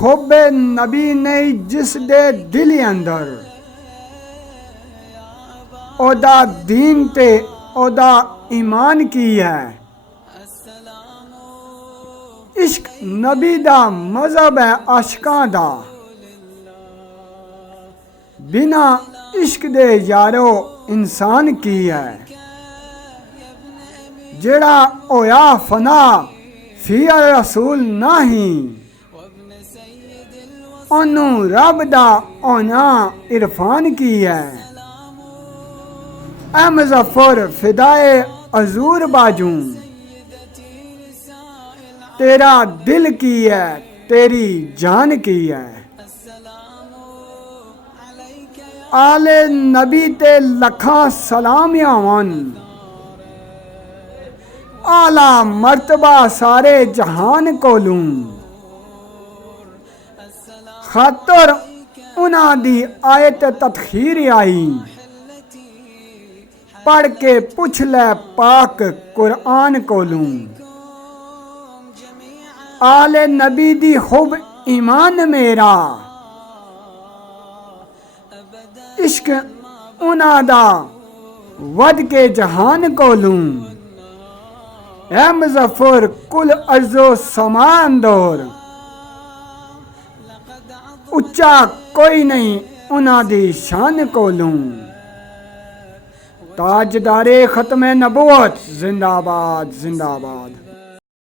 حب نبی نہیں جس دے دلی اندر، اودا دین تے اودا ایمان کی ہے۔ عشق نبی دا مذہب ہے عاشقاں دا، بنا عشق دے یارو انسان کی ہے۔ جڑا ہویا فنا فی رسول نہیں، انہوں رب دا ہونا عرفان کی ہے۔ اے مظفر فدائے حضور باجوں، تیرا دل کی ہے تیری جان کی ہے۔ آل نبی تے لکھاں سلام آون، اعلیٰ مرتبہ سارے جہان کولوں۔ خاطر انہاں دی آیت تطہیر آئی، پڑھ کے پوچھ لے پاک قرآن کولوں۔ آل نبی دی خوب ایمان میرا، عشق انہاں دا ود کے جہان کولوں۔ اے مظفر کل ارض و سما اندر، اچا کوئی نہیں انہاں دی شان کولوں۔ تاجدار ختم نبوت زندہ باد زندہ باد۔